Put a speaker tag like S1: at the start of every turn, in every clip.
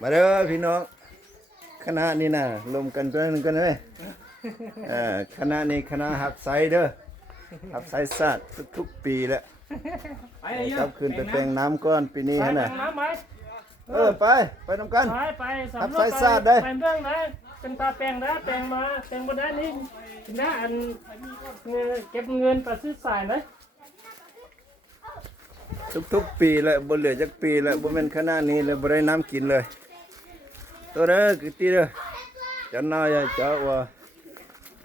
S1: มาเด้อพี่น้อง คณะนี้นะรวมกันตัวนึงกันเลยเออคณะนี้คณะหับไซเด้อหับไซศาสตร์ทุกๆปีแหละ
S2: ไปเลยเย
S1: ครั
S2: อะ
S1: บคืนไปแปลงน้ำก้อนปีนี้
S2: ไป
S1: ฮะ
S2: แบ่
S1: น่ะ
S2: งน้ำไหม
S1: เออไปไปนำกัน
S2: ไปไปสำ
S1: ครั
S2: ร
S1: บ
S2: วจ
S1: สายซาดได้
S2: ไปเรื่องไหนเป็นตาแปลงนะแปลงมาแปลงบนด้านนี้นะอันเงินเก็บเงินไปซื้อสายนะ
S1: ทุกๆปีแหละบ่เหลือจักปีแหละบ่แม่นคณะนี้เลยบ่ได้น้ำกินเลย tôi đã cứ tí rồi. Cho nó à, cho qua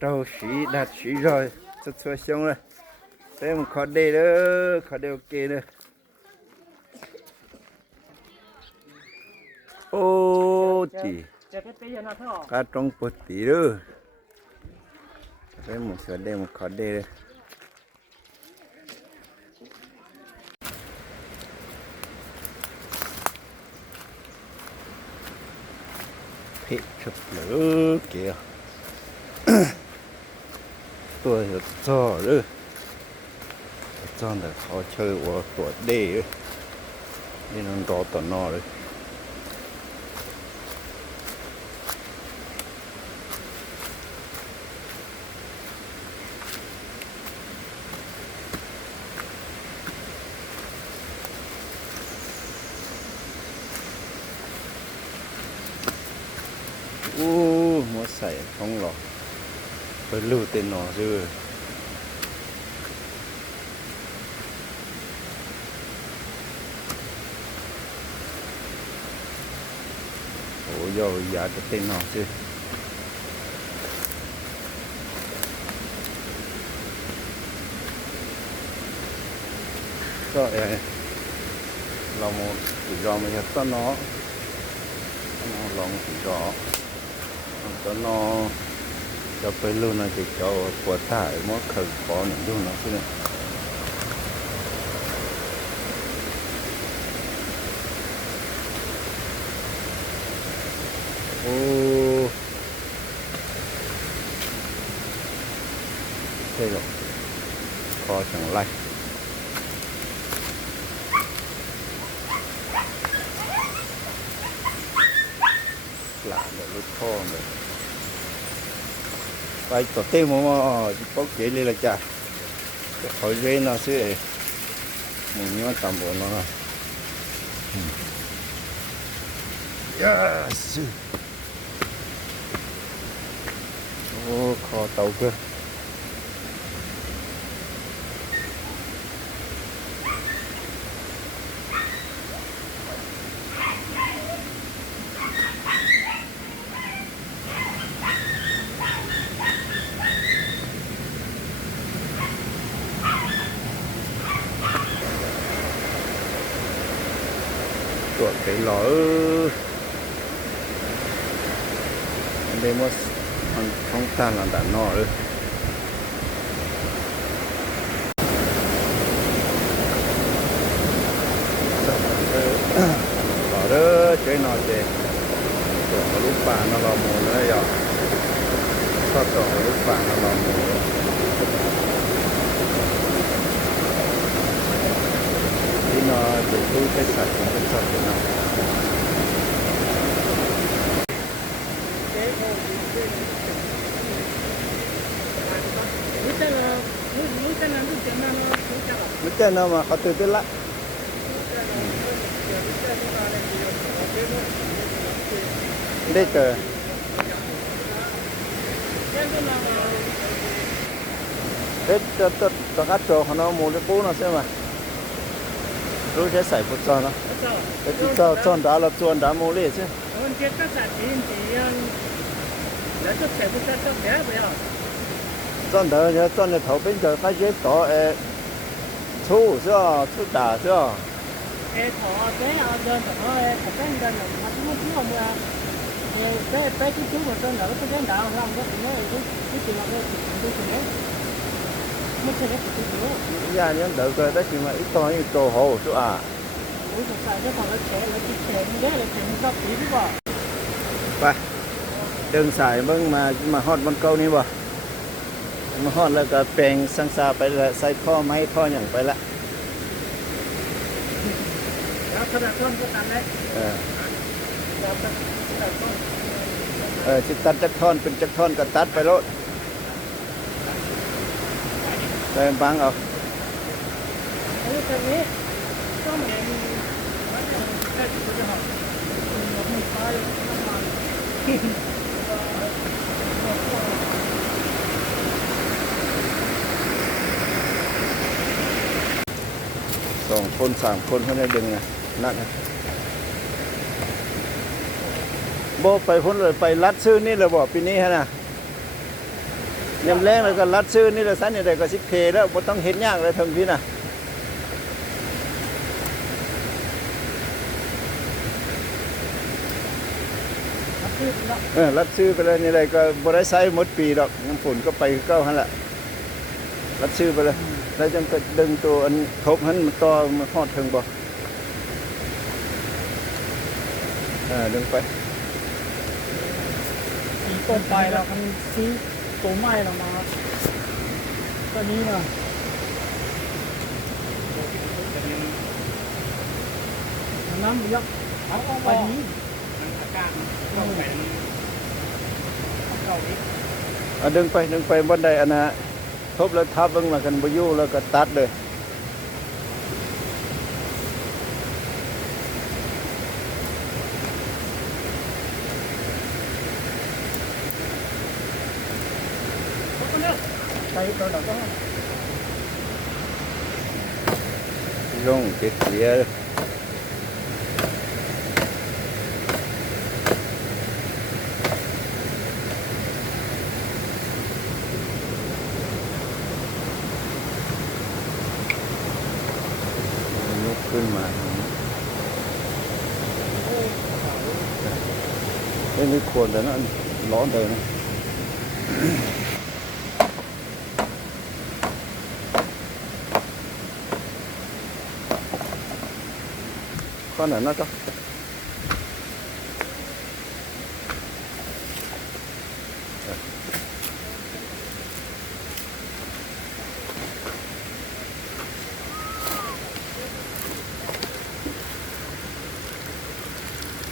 S1: trâu sĩ đạt sĩ rồi. Tôi xua xong rồi. Thế một
S2: khó đề đó, khó đề ok nữa ô chị
S1: cá trong bột tí đó. Thế một khó đề một khó đề đó. 嘿，吃了给啊，多些枣肉，长得好吃，我多累，你能找到哪了？ ใส่ท้องหลอกไปลู่เต็นหนอซื่อโอ้ยอยาจะเต็นหนอซื่อก็เออเราโมถือร ก็นอจะไปลู่นะจะเจ้าปวดท่ายมดขัดคอหนึ่งดูนะพี่เนี่ยโอ้ใช่หรอคอจังไร vậy có tên mà mà có kế lên là chả khói dây nó sẽ mình nhớ tầm bộ nó. Yes ô kho tàu cơ หล่อเออเดมอสมันท้องตาหลังด่านนเออเด้อช่วยหน่อยเจ๊ตัวลู
S2: กป่านเรา
S1: หมูเลยอะชอบตัวลู
S2: กป่านเราหมู กนั้นรู้จัก
S1: ไม่เต้นเอามาเขาตื่นเต้นละได้เจอ
S2: แค่นั้น
S1: ได้เจอตัวตัวกัดโจของน้องมูได้ปูนะใช่ไหม รู้ใช้ใส่ฟุตซอลเนาะ
S2: เจ้า
S1: แต่ฟุตซอลซ่อนดาเราส่วนดาหมูเลยใช่
S2: มันเก็บก็สัตว์จีนจีนแล้วก็เก็บก็จะแย่ไปอ่ะ
S1: ซ่อนดาเนี่ยซ่อนใน头边就开始ต่อเออ粗是吧粗打是吧
S2: เออถอดไปเอาเดินต่อเออแต่เป็นเดินมาที่มันที่มันเออไปไปที่ชุมชน ไม่ใช่ไม่ใช่ย
S1: nhà nhóm đỡ cơ đó chỉ mà ít to như trồ hồ số à
S2: và đường sải bưng mà
S1: mà hót băng câu นเก้านี้บ่มาฮอดแล้วก็แปลงสังซาไปละใส่พ่อไม้พ่ออย่างไปละ
S2: แล้วขนาดต้นก็ตัดได้
S1: เออเออจิตัดจักท่อนเป็นจักท่อนก็ตัดไปโลด เติมบังเอา
S2: อันนี้ตรงนี้ก็มือนแค่ตัวจะหักมีไฟน้ำมัน
S1: สองคนสามคนเขาได้ดึงนะนักนะโบไปพ้นเลยไปรัดซื้อนี่เลยบอกปีนี้ฮะนะ ยำแรงแล้วก็รัดซื้อนี่เลยสั้นนี่ได้ก็สิบเคแล้วบ่ต้องเห็นยากเลยเทั้งพี่นะ
S2: คือละ
S1: เออรัดซื้อไปเลยนี่เลยก็บริษัทหมดปีดอกน้ำฝนก็ไปเก้าหันละรัดซื้อไปเลยแล้วจังก็ดึงตัวอันทบหันมันต่อมันหอดถึงบ่อ่าดึงไป
S2: ปีต้นไปแล้วมันซื้อ ตัวไม้เรามาตอนนี้นะน้ำยักษ์เอาออกไปนี้เข้าไปเก่าอีก
S1: เอาดึงไปดึงไปบนใดอันนะทบแล้วทับเบิ่งมากันบ่อยู่แล้วก็ตัดเลย
S2: ไปตัวเดียวก็
S1: ลงเจ็ดเสียลุกขึ้นมาไม่ควรแต่นั้นร้อนเลยนะ con ở nó cho.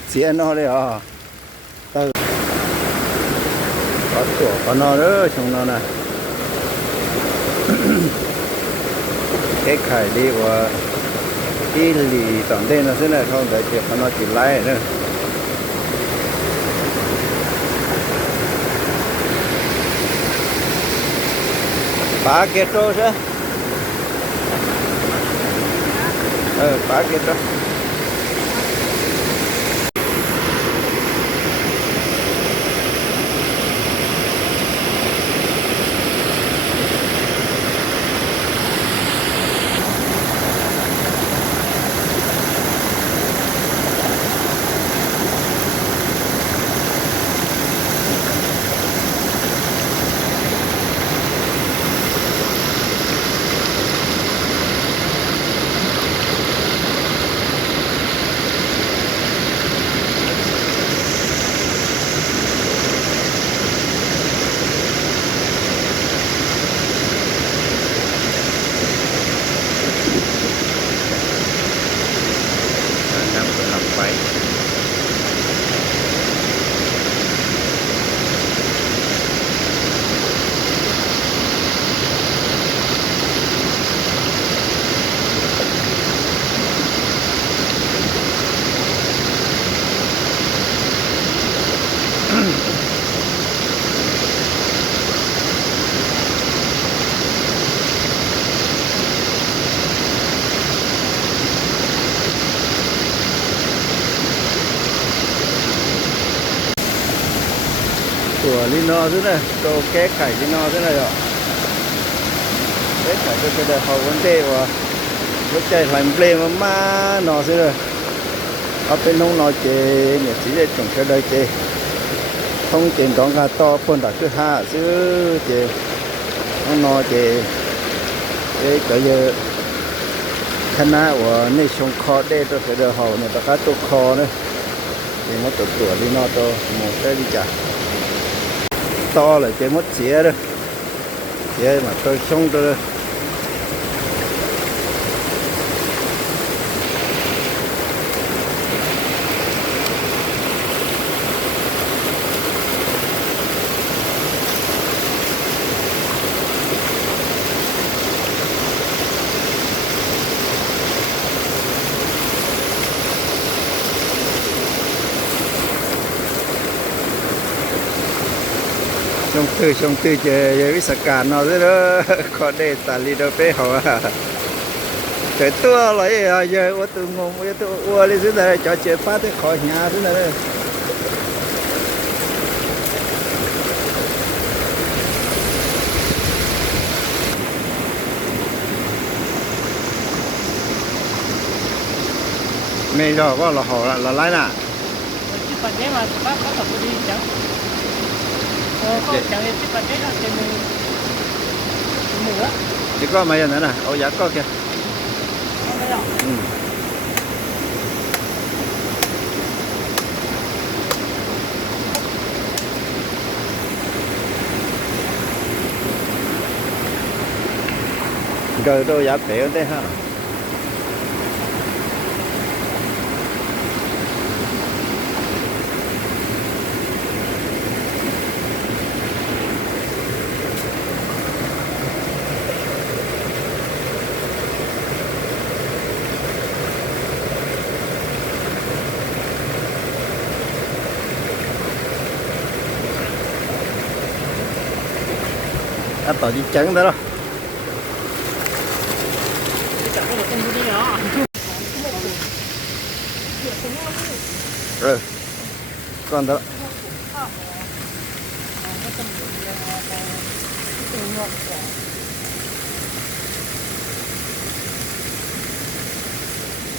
S1: Xịa nó đây à từ có của con nó đó chúng nó này, cái khải đi của ที่หลีตอนเด่นนะซึ่งเขาได้เจ็บเขานอนจิตไล่เนอะปาเกตโตใช่เออปาเกตโต น้ำกำลังไปตัวลินอซึ่งน่ะตัวแก้ไขลินอซึ่งน่ะเหรอแก้ไขก็จะได้เขาวันเต้ว่ารถใจไหลเป ลมามาหนอซึ่งน่ะเอาเป็นน้องนอเจเนี่ยสิได้จงเชื่อได้เจ thông tiền đón gà to phân đặc thứ hai chứ chị nó no chị cái cái giờ khăn áo của này xong kho đây tôi phải được hậu này tất cả tôi kho nữa thì nó tự tuổi đi nó to một cái đi chả to là cái mất xía đó xía mà tôi xong tôi ง ตื้อชงตื้อเจเยวิสการเนาะเด้อขอได้ตาลีโดเป้เขาอะเจอตัวอะไรอะเยอะว่าตัว งงว่าตัวอ้วนเลยสิได้จอเจ็บป้าที่ขอหยาสิได้ ไม่รอว่าเราหอละไรน่ะ
S2: ที่ปัจจัยมาบ้านเขาทำดีจังเออก็จังเลยที่ปัจจัยเราจะมีหมูอะ
S1: เดี๋ยวก็มาอย่างนั้นน่ะเอายาก็แก
S2: ไม่หรอก
S1: อืม rồi tôi giả bể thế ha à tỏ đi trắng đó đâu
S2: จังเลยเป็นดีเนาะ
S1: rồi con đó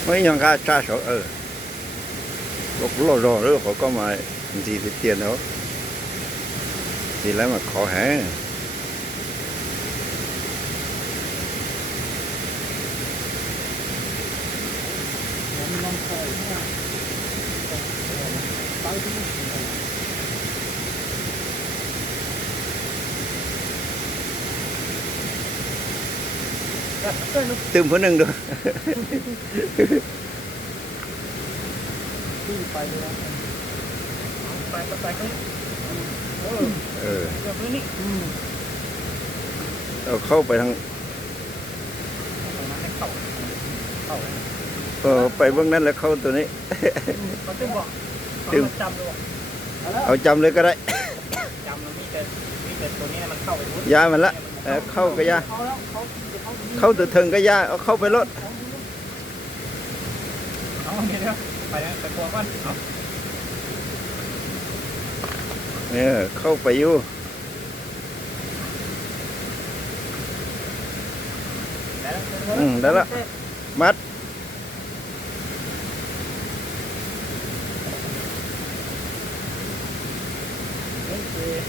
S1: mấy nhân ca tra số ừ lúc lò rò rồi họ có mà gì thì tiền đó thì lấy mà khó hả tương phấn nâng được
S2: ไปเลยไปไปไปก็เออ
S1: ừ
S2: แบบนี้อืม
S1: เอาเข้าไปทาง
S2: มันเข้าเข้า
S1: เออไปเบื้องนั้นแล้วเข้าตัวนี้
S2: เขาจะบอกเขาจำเลย
S1: เอาจำเลยก็ได้
S2: จำมันมีแต่มีแต่ตัวนี้มันเข้าไปมุด
S1: ยามันละเออเข้าก็ยา
S2: เขาแล้วเขาเขา
S1: เข้าตัวถึงก็ยาเอาเข้าไปรถ
S2: เอาเดี๋ยวไปแล้วไปกลัวก่อนเอา
S1: เออเข้าไปอยู่
S2: ได้แล้ว
S1: อืมได้ละมัด
S2: จากวัดเทศเทศ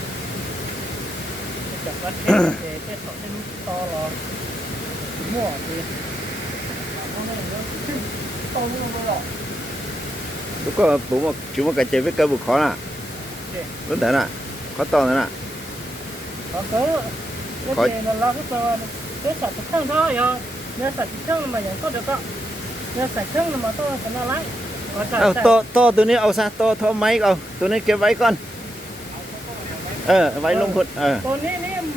S2: เทศสองเส้นต่อรอมั่วดีเอาไม่เยอะต่อไม่ลงหรอก
S1: lúc có bố mà chú mà cái chế với cơ bục khó nè lúc đấy nè khó to nữa nè
S2: เขาเจอแล้วเจนเราก็เจอเนื้อสัตว์เครื่องเท่าไหร่เนื้อสัตว์เครื่องมาอย่างก็เดี๋ยวก็เนื้อสัตว์เครื่องมาต้องเป็นอะไรก็จะ
S1: เอา to to ตัวนี้เอาซะ to ท่อไม้ก็เอาตัวนี้เก็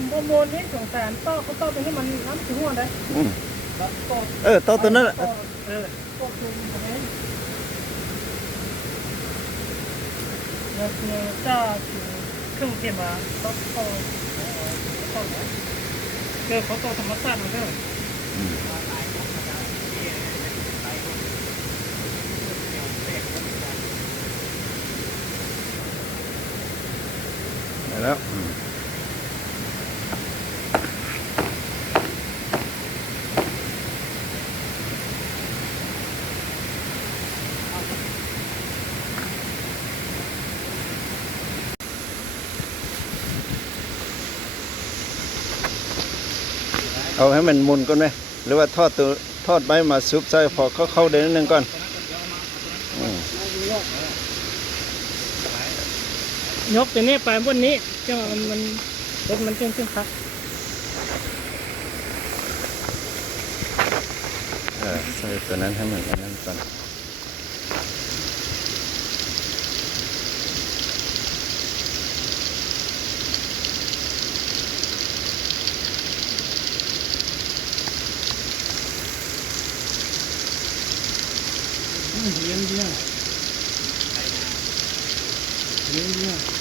S1: บไว้ก่อนเออไว้ลงพุดเออ
S2: ตัวนี้นี่โมโมนี่สงสารต้อเขาต้อตัวนี้มันน้ำถึงหัวเลย
S1: อืม
S2: แล้วก็
S1: เออ to ตัวนั้นแหละ
S2: เออก็คือตรงนี้เนื้อเนื้อจ้าคือเครื่องเก็บมาต้องต้องต้องเกิดเขาโตธรรมชาติมันเด้อ
S1: ได้แล้ว เอาให้มันหมุนก่อนไหมหรือว่าทอดตัวทอดใบมาซุปใส่พอเข้าเข้าเดี๋ยวนิดนึงก่อนอืม
S2: ยกตัวนี้ไปบนนี้จังมันมันรถมันจึงจึงครับ
S1: เออใส่ตัวนั้นให้มันอันนั้นก่อน
S2: yan din yan. Yan din yan.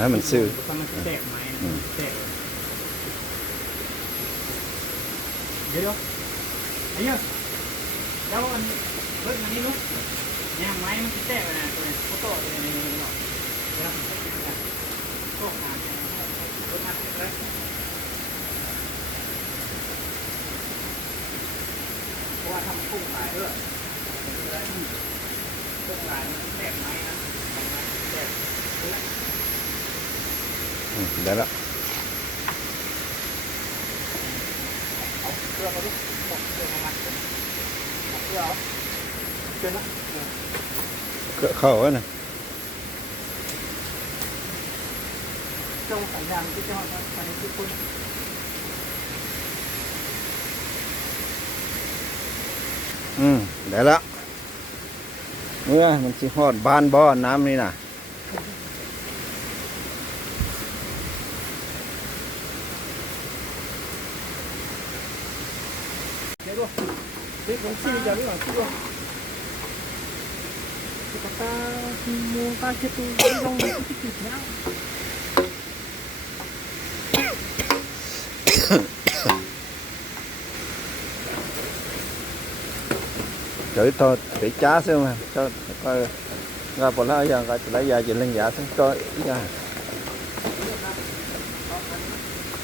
S2: ให้
S3: มัน
S1: ซื่อ
S3: ถ้ามันแตกไม้แตกเดี๋ยวไอ้เหี้ยแล้วอันเฮ้ยอันนี้นุ๊กเนี่ยไม้มันแตกไปนะตัวนี้โคโต้ตัวนี้นี่เนาะเดี๋ยวมันจะติดกันโต้หางเนี่ยรถมาแล้วเพราะว่าทำกุ้งขายด้วยกุ้งขายมันแตกไม้นะแตก
S1: ได้ละ
S3: เอาเกเครื่องมามัดกันเอาเครื่องเอาเจอละ
S1: ก็เข้าไว้น่ะ
S3: จ้าสัญญาณที่เจ้าทำในทุกคน
S1: อืมได้ละเมื่อมันสิฮอดบ้านบ่อน้ำนี่น่ะ
S2: เดี๋ยวดูซื้อของซีจะไม่หวังซื้อดูตุ๊กตามูตาเชตูลงที่ติดแล้ว
S1: chửi to bị chá xem mà cho coi ra bỏ lá giờ cái lấy giờ chỉ lên giả xuống cho ý ra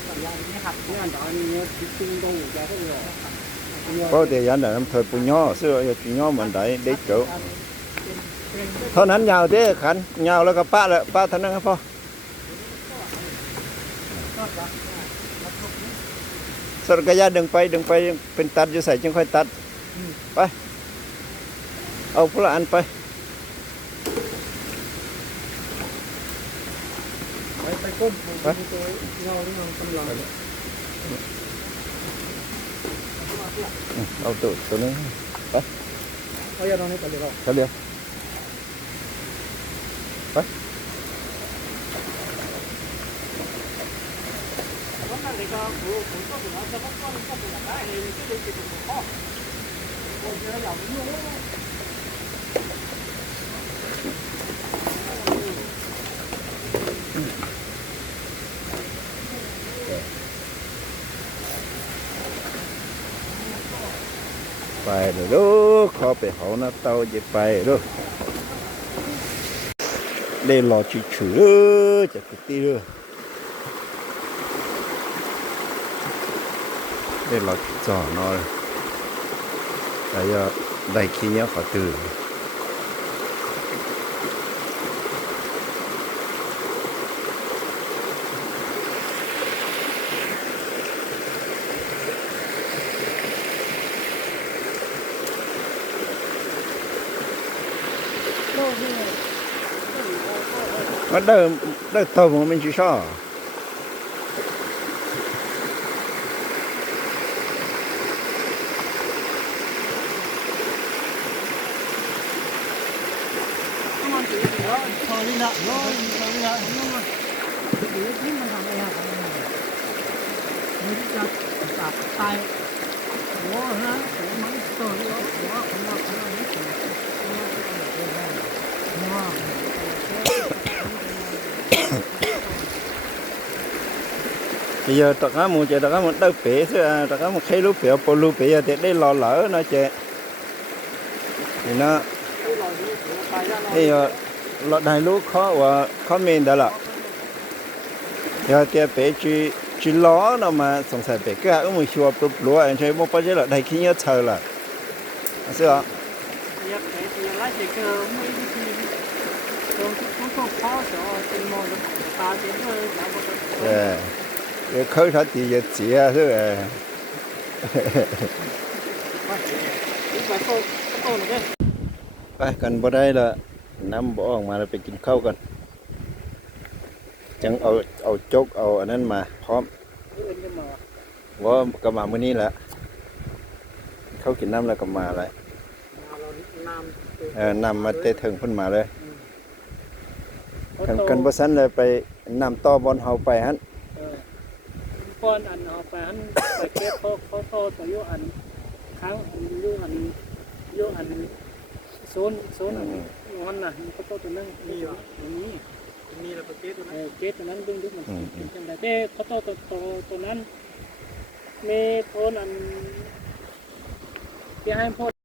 S3: สัญญาณนี้ครับเนี่ยตอน
S1: có thể dẫn là năm thời bù nho xưa giờ bù nho mình đấy để chỗ เท่านั้นยาวเด้ขันยาวแล้วก็ป้าเลยป้าเท่านั้นครับพ่อสรกยาดึงไปดึงไป เป็นตัดอยู่ใส่จึงค่อยตัดไปเอาพละอันไป
S2: ไปไปก้มไปตัวเงาที่มันกำลัง
S1: เอาตัวตัวนึง
S2: เอาอย่าตรงนี้กันเลยเรา
S1: เขาเรียก
S2: เพราะนั่นเลยก็ผมผมก็ถึงว่าจะต้องก้อนก็ถึงได้เลยที่เล เราอยากรู้ว่า
S1: ไปเลยลูกขอไปหอน้าเตาจะไปลูกได้รอชิชือจะกุฏิลูกได้รอจ่อนอนแต่ยาได้ขี้เนี้ยขอตื่น
S2: โลกนี่
S1: nó đỡ đỡ tàu mà mình chỉ sao
S2: ก็มันถือว่าพอนี่ละโอ้ยพอนี่ละนี่มันถือที่มันทำอะไรอะมันจะตัดตายโอ้ฮะโอ้มันโตแล้วว่าคนละคนละนี่คือ
S1: bây giờ tao cả muốn chơi, tao cả muốn đâu bể chứ à, tất cả muốn khai lúc bể bỏ lúc bể thì đây lò lỡ nó chơi. Thì nó thì lọ đại lúc khó và khó mình đó là. Giờ thì bể chỉ chỉ ló nó mà sống sài bể cái ông mình chua bụp lúa, anh chơi một bao giờ là đại khí nhớ chờ là. Sao
S2: ạ ยากไปที่ไรจะเกิดไม่ดีตรงที่เขาต้องเข้าจอเป็นมองตาเป็นเลยนะบอก
S1: Dạ. Cái khơi thật thì giờ chỉ à thôi à.
S2: ที่ไปโตโตเลย
S1: ไปกันบ่ได้ละน้ำบ่ออกมาเราไปกินข้าวกันจังเอาเอาจกเอาอันนั้นมาพร้อม
S2: เอ็นจะมา
S1: ว่าก็มามื้อนี้แหละเข้ากินน้ำแล้วก็มาเลย
S2: เรานำ
S1: เออนำมาเตะถึงเพิ่นมาเลย กันกันบ่ซันเลยไปนำต่อบอลเฮาไปหั่น
S2: ก้อนอันเอาไปอันไปเก็บเขาเขาโตตัวยุอันค้างอันยุอันยุอันโซนโซนอันนั้นน่ะเขาโตตัวนั้นมีวะมีมีแล้วเก็บตัวนั้นเก็บตัวนั้นดึงดึงมันเป็นจังไดแต่เขาโตตัวตัวตัวนั้นมีโทนอันที่ให้พ่อ